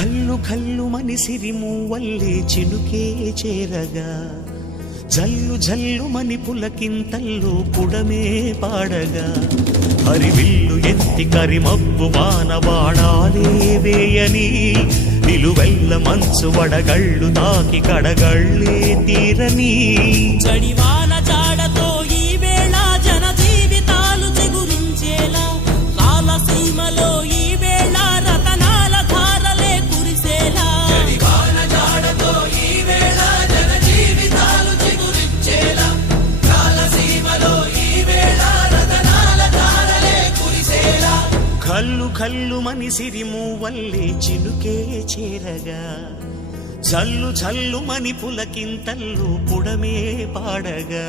కల్లు కల్లు మని సిరిమూవల్లే చినుకే చేరగా జల్లు జల్లు మని పులకింతల్లో పుడమే పాడగా హరివిల్లు ఎత్తి కరిమబ్బు వానబాణాలే వేయని నిలువెల్ల మంచు వడగళ్ళు తాకి కడగళ్ళే తీరని చడివాన జాడతో ఈ వేళ జన జీవితాలు చిగురించేలా కాలసీమలో ఈ వేళ రతనాల ధారలే కురిసేలా చడివాన జాడతో ఈ వేళ జన జీవితాలు చిగురించేలా కాలసీమలో ఈ వేళ రతనాల ధారలే కురిసేలా కల్లు కల్లు మని సిరిమూవల్లే చినుకే చేరగా జల్లు జల్లు మని పులకింతల్లు పుడమే పాడగా